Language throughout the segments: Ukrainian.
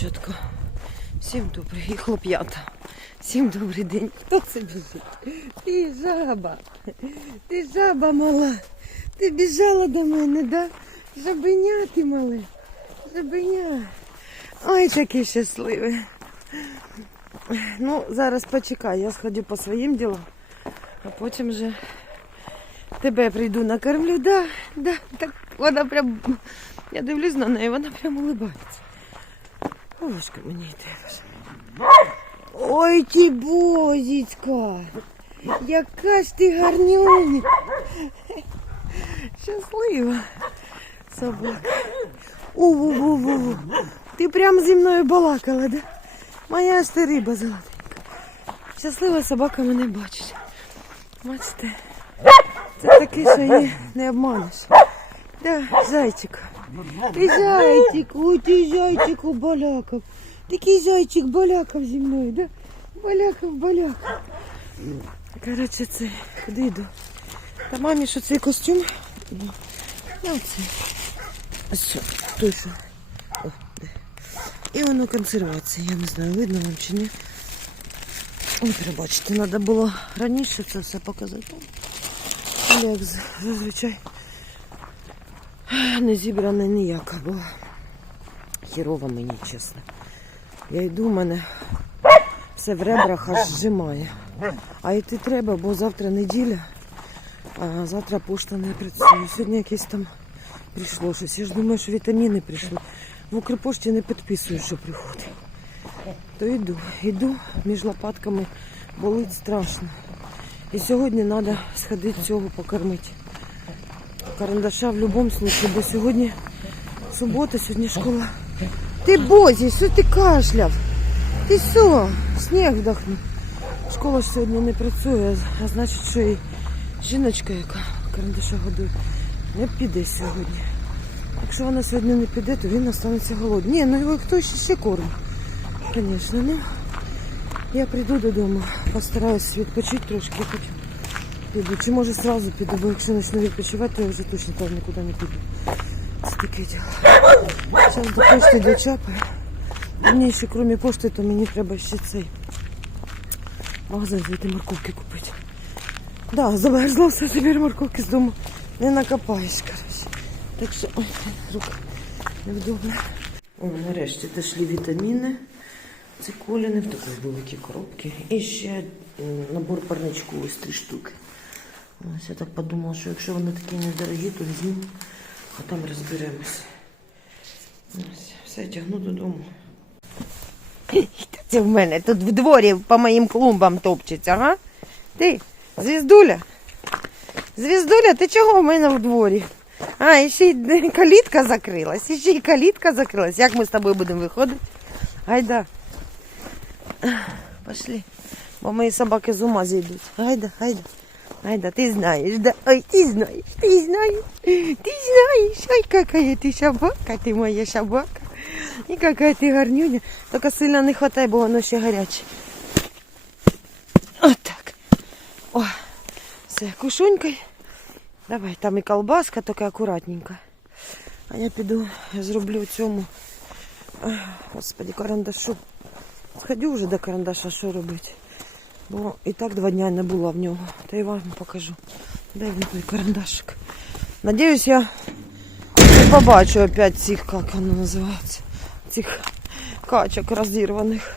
дівчатка. Всім добрий і хлоп'ята. Всім добрий день. Хто це біжить? Ти жаба. Ти жаба мала. Ти біжала до мене, да? Жабеня ти мале. Жабеня. Ой, таке щасливе. Ну, зараз почекай, я сходю по своїм ділам, а потім вже тебе прийду накормлю. Да, да, так вона прям. Я дивлюсь на неї, вона прям улибається. Ложка мені йде. Ой, ті бозічка. Яка ж ти гарнюня. Щаслива собака. У-у-у-у. Ти прям зі мною балакала, да? Моя ж ти риба золотенька. Щаслива собака мене бачить. Бачите? Це таке, що її не обманеш. Да, зайчик. Ти зайчик, ой, ти зайчику балякав. Такий зайчик балякав зі мною, да? Балякав, балякав. Коротше, це, куди йду? Та мамі, що цей костюм? Ну, це. Що, той. І воно консервація, я не знаю, видно вам чи ні. Ой, перебачте, треба було раніше це все показати. Але як зазвичай не зібрана ніяка була. Хірова мені, чесно. Я йду, мене все в ребрах аж зжимає. А йти треба, бо завтра неділя, а завтра пошта не працює. Сьогодні якесь там прийшло щось. Я ж думаю, що вітаміни прийшли. В Укрпошті не підписують, що приходить. То йду, йду між лопатками, болить страшно. І сьогодні треба сходити цього покормити. Карандаша в будь-якому бо сьогодні субота, сьогодні школа. Ти Бозі, що ти кашляв? Ти що? Сніг вдохнув. Школа ж сьогодні не працює, а- значить, що і жіночка, яка карандаша годує, не піде сьогодні. Якщо вона сьогодні не піде, то він останеться голодний. Ні, ну його хтось ще кормить. Звісно, ну я прийду додому, постараюсь відпочити трошки піду. Чи може одразу піду, бо якщо почну відпочивати, то я вже точно там нікуди не піду. Це таке діло. Зараз до пошти дочапаю. Мені ще крім пошти, то мені треба ще цей магазин зайти морковки купити. Да, замерзла все, тепер морковки з дому не накопаєш, коротше. Так що, ой, рука невдобна. О, нарешті дійшли вітаміни. Це коліни в такій великій коробці. І ще набор парничку ось три штуки. Ось я так подумала, що якщо вони такі недорогі, то візьму, а там розберемося. Ось, все тягну додому. Це в мене тут в дворі по моїм клумбам топчеться, ага? Ти, звіздуля? Звіздуля, ти чого в мене в дворі? А, і ще й калітка закрилась, і ще й калітка закрилась. Як ми з тобою будемо виходити? Гайда. Пошли. Бо мої собаки з ума зійдуть. Гайда, гайда. Гайда, ти знаєш, да? Ой, ти знаєш, ти знаєш, ти знаєш. Ой, какая ти собака, ти моя собака. І какая ти гарнюня. Тільки сильно не хватай, бо воно ще гаряче. Отак. О, все, кушунькою. Давай, там і колбаска, тільки акуратненько. А я піду зроблю цьому. Господи, карандашу. Сходю вже до карандаша, що робити. Бо і так два дня не було в нього. Та й вам покажу. Де він той карандашик. Надіюсь, я не побачу опять цих, як воно називається, цих качок розірваних.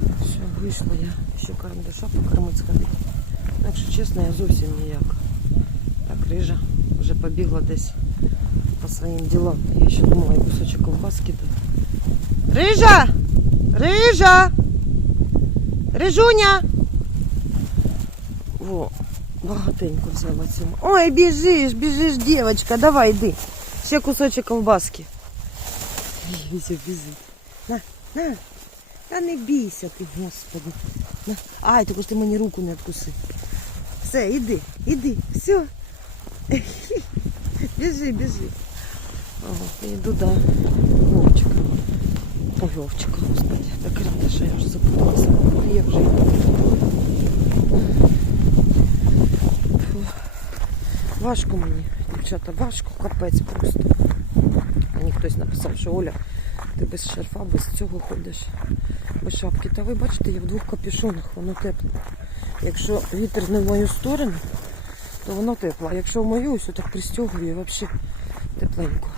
Все, вийшла я ще карандаша покормити сходити. Якщо чесно, я зовсім ніяк. Так, рижа вже побігла десь по своїм ділам. Я ще думала, я кусочок ковбаски даю. Рижа! Рижа! Рижуня! Во, багатенько взяла цьому. Ой, біжиш, біжиш, дівчинка, давай йди. Ще кусочок ковбаски. Бійся, біжить. На, на. Та не бійся ти, господи. На. Ай, тільки ж ти мені руку не відкуси. Все, іди, іди, все. Біжи, біжи. О, йду Вовчика. Ой, Вовчика, господи, до карандаша я вже запуталася. Я вже. Важко мені, дівчата, важко, капець просто. Мені хтось написав, що Оля, Ти без шарфа, без цього ходиш, без шапки. Та ви бачите, я в двох капюшонах, воно тепло. Якщо вітер не в мою сторону, то воно тепло. А якщо в мою, ось так пристягую, взагалі тепленько.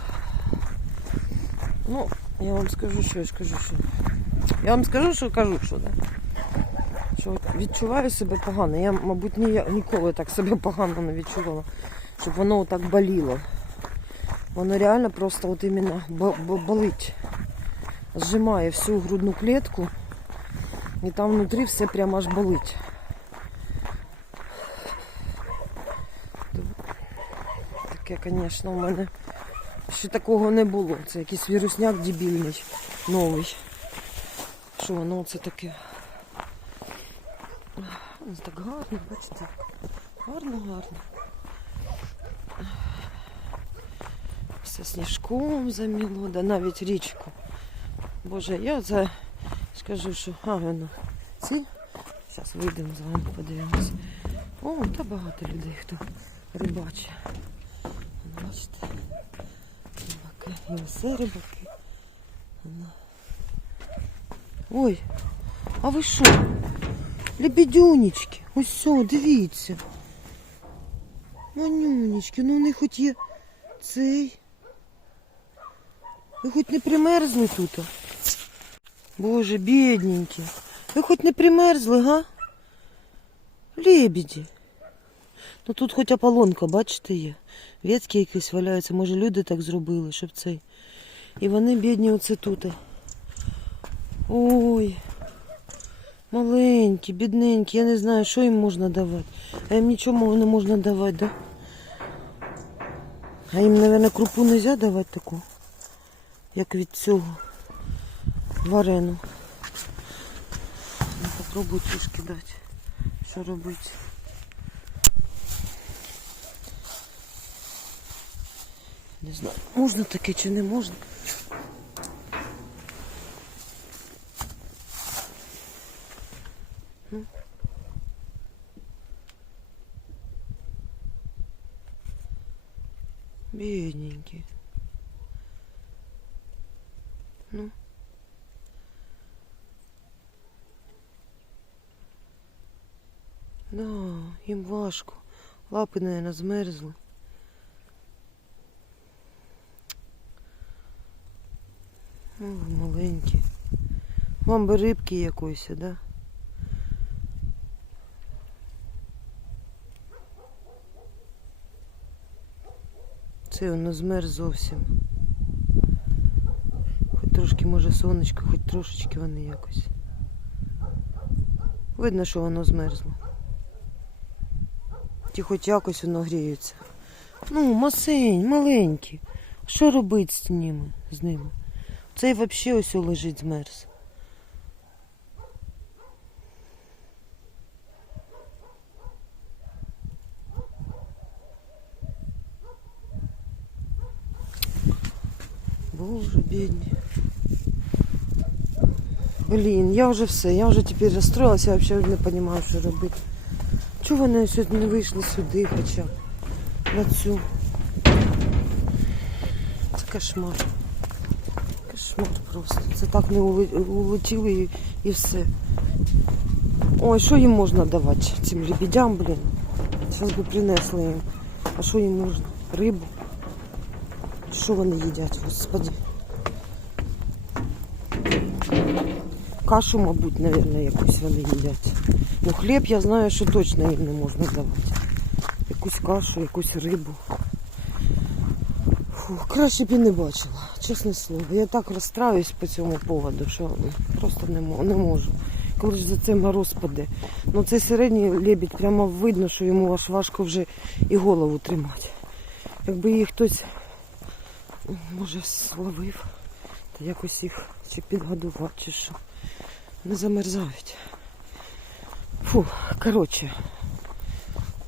Я вам скажу, що я ж кажу, що. Я вам скажу, що кажу, що, да? що відчуваю себе погано. Я, мабуть, ні, ніколи так себе погано не відчувала, щоб воно так боліло. Воно реально просто от іменно бо- бо- болить. Зжимає всю грудну клітку. І там внутрі все прямо аж болить. Таке, звісно, у мене ще такого не було. Це якийсь вірусняк дебільний, новий. Що воно це таке? Ось так гарно, бачите? Гарно, гарно. Все сніжком заміло, да навіть річку. Боже, я за скажу, що а, воно. Ці? Зараз вийдемо з вами, подивимось. О, та багато людей, хто рибачить. Бачите? Рибаки. І все рибаки. Ой, а ви що? Лебедюнечки. Ось все, дивіться. Манюнечки, ну вони хоч є цей. Ви хоч не примерзли тут? Боже, бідненькі. Ви хоч не примерзли, га? Лебеді. Ну тут хоч ополонка, бачите, є. Ветки якісь валяються, може люди так зробили, щоб цей. І вони бідні оце тут. Ой. Маленькі, бідненькі, я не знаю, що їм можна давати. А їм нічого не можна давати, да? А їм, мабуть, крупу не можна давати таку, як від цього варену. Ну, попробуй трішки дати. Що робити? Не знаю, можна таке чи не можна. Бедненький. Ну. Да, їм важко. Лапи, наверное, змерзли. Ну, маленькі. Вам би рибки якоїсь, да? Це воно змерз зовсім. Хоч трошки, може, сонечко, хоч трошечки вони якось. Видно, що воно змерзло. Ті хоч якось воно гріється. Ну, масень, маленькі. Що робити з ними? З ними? Цей взагалі ось лежить змерз. Боже, бідні. Блін, я вже все, я вже тепер розстроїлася, я взагалі не розумію, що робити. Чого вони сьогодні не вийшли сюди хоча? На цю. Це кошмар. Кошмар просто. Це так не улетіли і, і все. Ой, що їм можна давати цим лебедям, блін? Зараз би принесли їм. А що їм можна? Рибу? Що вони їдять, господи? Кашу, мабуть, мабуть, якусь вони їдять. Ну, хліб я знаю, що точно їм не можна давати. Якусь кашу, якусь рибу. Фу, краще б і не бачила, чесне слово. Я так розстраюсь по цьому поводу, що ну, просто не, мо- не можу. Коли ж за це мороз. Ну цей середній лебідь прямо видно, що йому аж важко вже і голову тримати. Якби їх хтось може словив, то якось їх чи підгодувати, чи що. Не замерзають. Фу, коротше.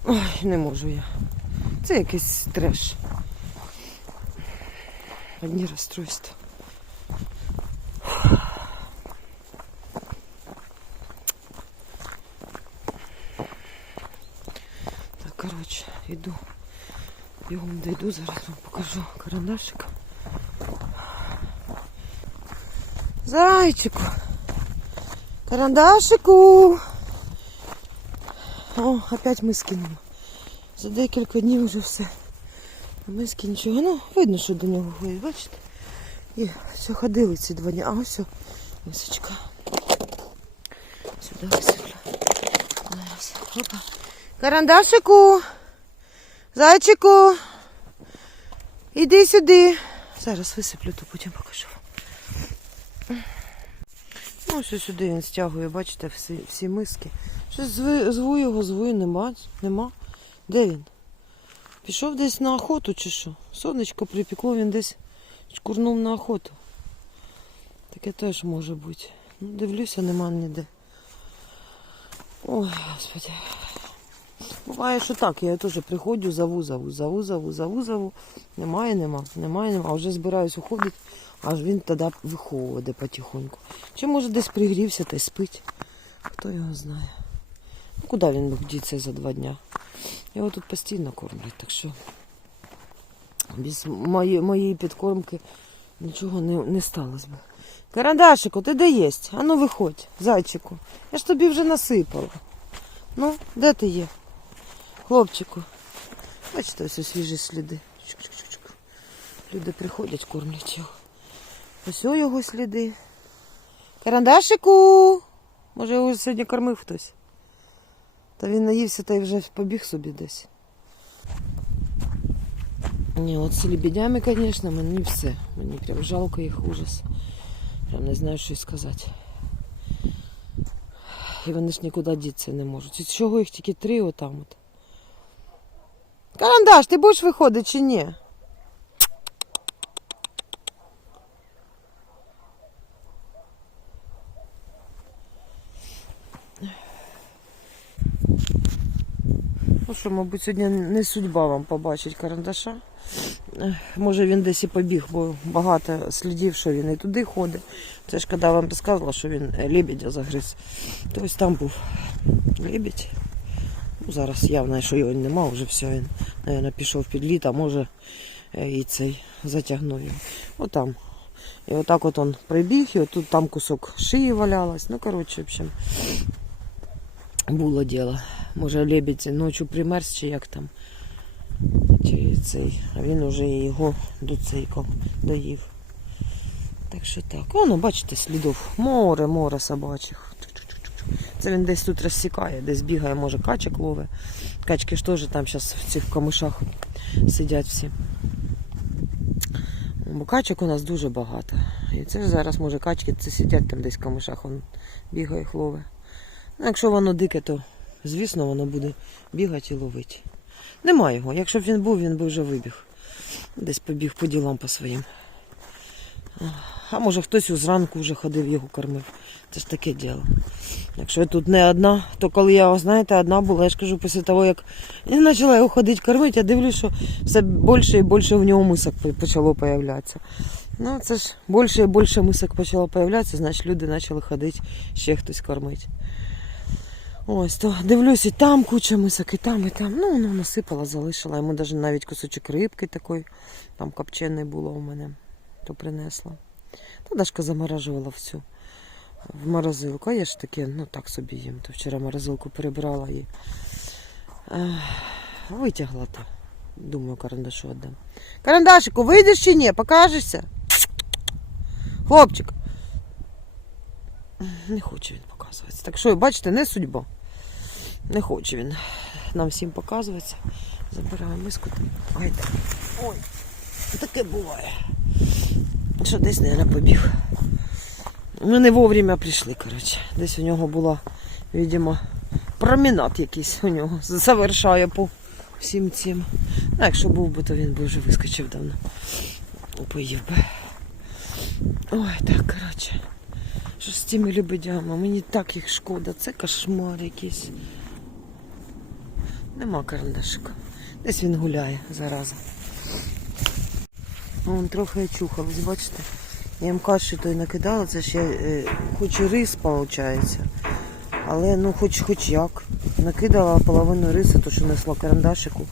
Ой, не можу я. Це якийсь треш. Одні розстройства. Так, коротше, йду. Бігом дойду, зараз вам покажу карандашик. Зайчику. Карандашику. О, опять миски нема. За декілька днів вже все. Миски нічого. Ну, видно, що до нього ходить, бачите? І все ходили ці два дні. А ось. Мисочка. Сюди висиплю. Опа. Карандашику. Зайчику. Іди сюди. Зараз висиплю, то потім покажу. Ну, що сюди він стягує, бачите, всі, всі миски. Щось зву його, зву, нема. Нема. Де він? Пішов десь на охоту чи що? Сонечко припекло, він десь шкурнув на охоту. Таке теж може бути. Ну, дивлюся, нема ніде. Ой, господи. Буває, що так, я теж приходжу, зову, зову, зову, зову, зову, зову. Немає, нема, немає, нема. А вже збираюсь уходити, аж він тоді виходить потихоньку. Чи може десь пригрівся та й спить. Хто його знає. Ну куди він мог дітися за два дня? Його тут постійно кормлять, так що без моєї, моєї підкормки нічого не, не сталося би. Карандашику, ти де єсть? Ану виходь, зайчику. Я ж тобі вже насипала. Ну, де ти є? Хлопчику. Бачите, ось свіжі сліди. Чук-чук-чук. Люди приходять, кормлять його. Ось його сліди. Карандашику! Може його сьогодні кормив хтось? Та він наївся та й вже побіг собі десь. Ні, от з лебедями, звісно, мені все. Мені прям жалко їх ужас. Прям не знаю, що й сказати. І вони ж нікуди дітися не можуть. І чого їх тільки три отам от. Карандаш, ти будеш виходити чи ні? Що, мабуть, сьогодні не судьба вам побачить карандаша. Може він десь і побіг, бо багато слідів, що він і туди ходить. Це ж коли вам сказала, що він лебедя загриз. То ось там був лебедь. Ну, зараз явно, що його нема, вже все, він, мабуть, пішов під літ, а може е, і цей затягнув його. Отам. І отак от він прибіг, і отут там кусок шиї валялось. Ну, коротше, в общем, було діло. Може лебедь ночі примерз чи як там. Чи цей. А він уже його доцейкав, доїв. Так що так. Воно, бачите, слідів. Море, море собачих. Це він десь тут розсікає, десь бігає, може качок ловить. Качки ж теж там зараз в цих камишах сидять всі. Бо качок у нас дуже багато. І це ж зараз може качки це сидять там десь в камишах, він бігає, їх. Якщо воно дике, то звісно воно буде бігати і ловити. Нема його. Якщо б він був, він би вже вибіг. Десь побіг по ділам по своїм. А може хтось зранку вже ходив, його кормив. Це ж таке діло. Якщо я тут не одна, то коли я, знаєте, одна була, я ж кажу, після того, як я почала його ходити кормити, я дивлюсь, що все більше і більше в нього мисок почало появлятися. Ну, це ж більше і більше мисок почало появлятися, значить люди почали ходити, ще хтось кормить. Ось, то дивлюсь, і там куча мисок, і там, і там. Ну, воно насипала, залишила. Йому навіть навіть кусочок рибки такої, там копчений було у мене, то принесла. Та Дашка заморажувала всю в морозилку. А я ж таке, ну так собі їм. То вчора морозилку перебрала і е, витягла то. Думаю, карандашу віддам. Карандашику, вийдеш чи ні? Покажешся? Хлопчик. Не хоче він показуватися. Так що, бачите, не судьба. Не хоче він нам всім показуватися. Забираю миску. Ой, таке буває. Що десь, мабуть, побіг. Ми не вовремя прийшли, коротше. Десь у нього була, видимо, променад якийсь у нього. Завершає по всім цим. Ну, якщо був би, то він би вже вискочив давно. Поїв би. Ой, так, коротше. Що з цими лебедями? Мені так їх шкода. Це кошмар якийсь. Нема карандашика. Десь він гуляє зараза. Вон трохи очухались, бачите? Я їм каші той накидала, це ж я е, хоч і рис, виходить. Але ну хоч хоч як. Накидала половину риси, то що несла карандашику,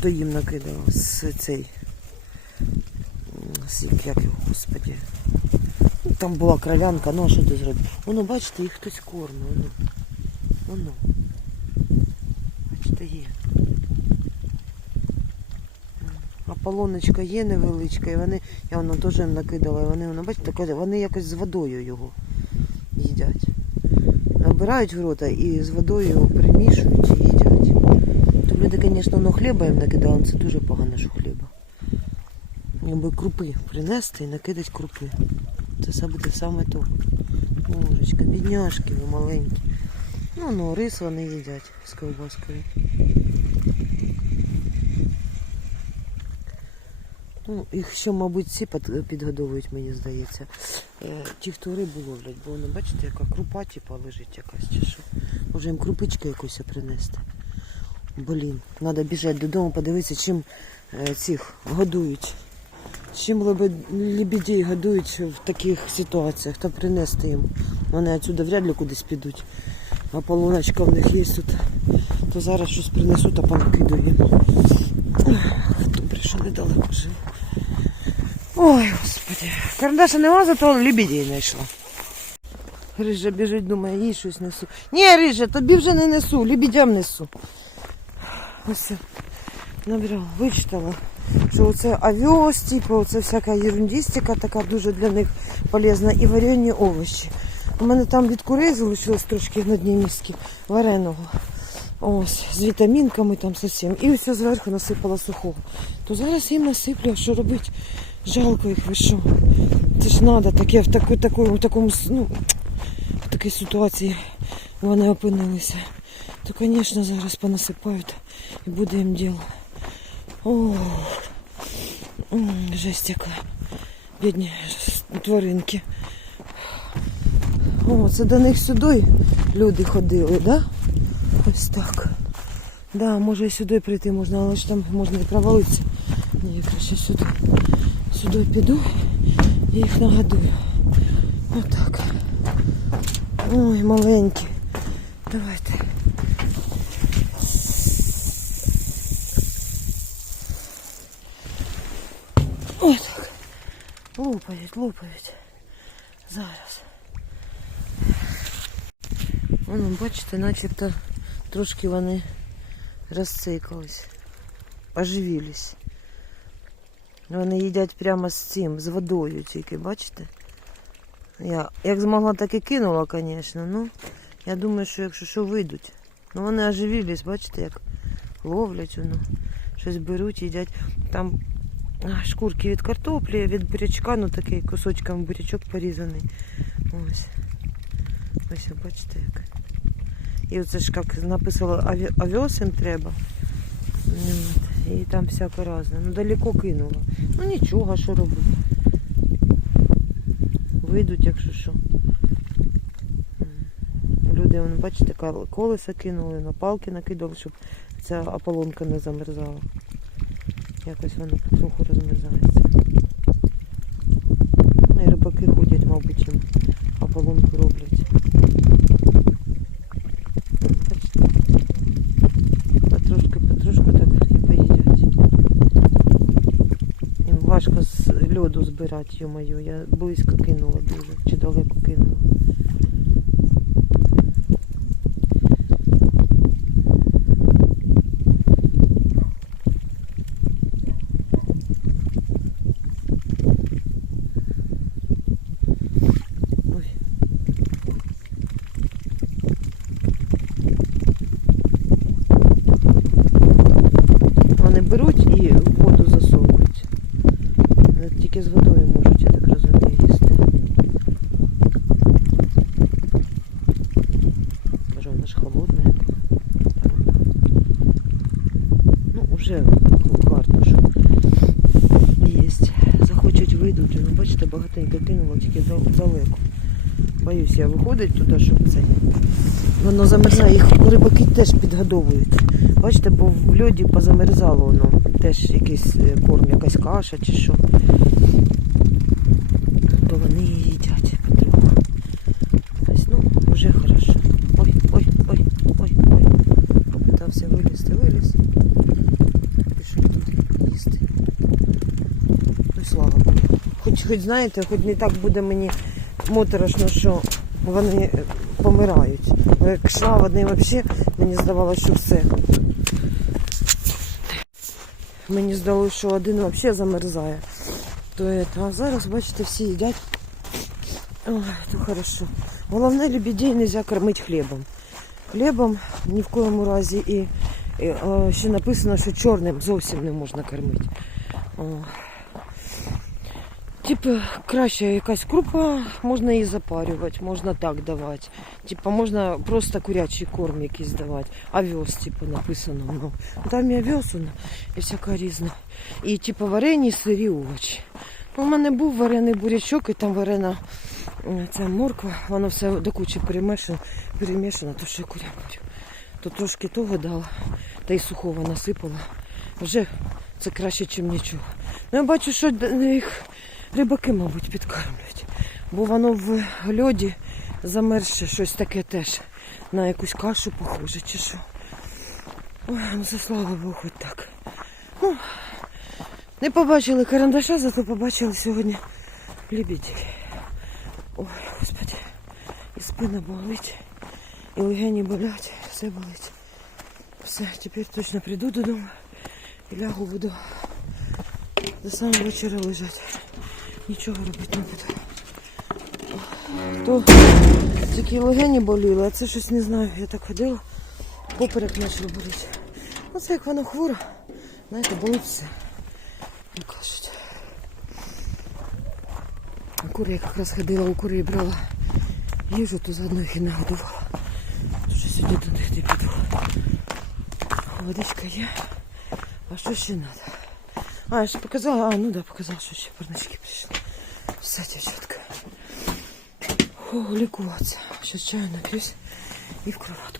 то їм накидала з цей. З як його, господі. Ну, там була кров'янка, ну а що ти зробив? Воно, бачите, їх хтось кормить. Воно. Воно. Бачите, є. А полоночка є невеличка, і вони, я воно теж їм накидала, і вони, воно, бачите, вони якось з водою його їдять. Набирають в рота і з водою його перемішують і їдять. То люди, звісно, ну, хліба їм накидали, але це дуже погано, що хліба. Якби крупи принести і накидати крупи. Це все буде саме то. Божечка, бідняшки ви маленькі. Ну, ну, рис вони їдять з ковбаскою. Ну, їх ще, мабуть, всі підгодовують, мені здається. Е, ті, хто рибу ловлять, бо воно, бачите, яка крупа типа лежить якась чи що. Може їм крупички якусь принести. Блін, треба біжати додому, подивитися, чим е, цих годують. Чим лебед- лебедей годують в таких ситуаціях, та принести їм. Вони отсюди вряд ли кудись підуть. А полуночка в них є тут. То зараз щось принесуть, а понакидаю їм. Добре, що недалеко живу. Ой, господи. Карандаша нема, зато лебедей знайшла. Рижа біжить, думає, їй щось несу. Ні, Рижа, тобі вже не несу, лебедям несу. Ось набрала, вичитала, що оце овес, типу, оце всяка ерундістика така дуже для них полезна і варені овочі. У мене там від курей залишилось трошки на дні міськи вареного. Ось, з вітамінками там зовсім. І все зверху насипала сухого. То зараз їм насиплю, що робити? Жалко їх, ви що? Це ж треба таке в таку, таку, в такому, ну, в такій ситуації вони опинилися. То, звісно, зараз понасипають і буде їм діло. О, м, жесть яка. Бідні тваринки. О, це до них сюди люди ходили, да? Ось так. Да, може і сюди прийти можна, але ж там можна і провалитися. Ні, краще сюди. Сюди піду і їх нагадую. Отак. Ой, маленькі. Давайте. Отак. Лопають, лопають. Зараз. Воно, бачите, начебто трошки вони розцикались, оживились. Вони їдять прямо з цим, з водою тільки, бачите? Я як змогла, так і кинула, звісно. Ну, я думаю, що якщо що вийдуть. Ну вони оживились, бачите, як ловлять воно. Щось беруть, їдять. Там шкурки від картоплі, від бурячка, ну такий кусочком бурячок порізаний. Ось. Ось, бачите, як. І оце ж як написано, овес їм треба. От. І там всяке разне. Ну далеко кинула. Ну нічого, що робити. Вийдуть, якщо що. Люди, вон, бачите, колеса кинули, на палки накидали, щоб ця ополонка не замерзала. Якось вона потроху розмерзається. Ну і рибаки ходять, мабуть, їм ополонку роблять. Бачите? Потрошки, потрошку так і поїдять. Їм важко з льоду збирати, йо-моє. Я близько кинула дуже, чи далеко кинула. Ой. Вони беруть і в воду засовують. Вони тільки з водою можуть, я так розумію, їсти. Боже, вона ж холодна. яка. Ну, гарно, що єсть. Захочуть вийдуть. Ви бачите, багатенько кинуло, тільки далеко. Боюсь, я виходить туди, щоб це. Воно замерзає, їх рибаки теж підгодовують. Бачите, бо в льоді позамерзало воно. Теж якийсь е, корм, якась каша чи що. То вони її їдять потроху. Ось, ну, вже хорошо. Ой, ой, ой, ой, ой. Попитався вилізти, виліз. Пішов тут їсти. Ну, слава Богу. Хоч, знаєте, хоч не так буде мені моторошно, що вони е, помирають. Як йшла одне взагалі, мені здавалося, що все. Мені здалося, що один взагалі замерзає. То это. А зараз, бачите, всі їдять. Ой, то хорошо. Головне, лебедей не можна кормити хлібом. Хлібом ні в коєму разі і, і е, ще написано, що чорним зовсім не можна кормити. О. Типу, краще якась крупа, можна її запарювати, можна так давати. Типу, можна просто курячий корм якийсь давати. Овес, типу, написано. Ну, там і овес і всяка різна. І типу варені, сирі овочі. Ну, У мене був варений бурячок і там варена е, ця морква, воно все до кучі перемішано, перемішано, то що я курям говорю. То трошки того дала, та й сухого насипала. Вже це краще, ніж нічого. Ну, я бачу, що їх рибаки, мабуть, підкармлюють. Бо воно в льоді замерзше щось таке теж. На якусь кашу похоже, чи що. Ой, ну це слава Богу, хоч так. Ну, не побачили карандаша, зато побачили сьогодні лебедей. Ой, господи, і спина болить, і легені болять, все болить. Все, тепер точно прийду додому і лягу буду до самого вечора лежати. Нічого робити не буду. То тільки легені боліли, а це щось не знаю. Я так ходила, поперек почав боліти. Ну це як воно хворо, знаєте, болить все. Як кажуть. А кури якраз ходила у кури брала їжу, то заодно їх і нагодувала. Що сьогодні до них не піду. Водичка є. А що ще треба? А, я ж показала, а, ну да, показала, що ще парнички прийшли. Все, дівчатка. О, лікуватися. Щас чаю нап'юсь і в кроватку.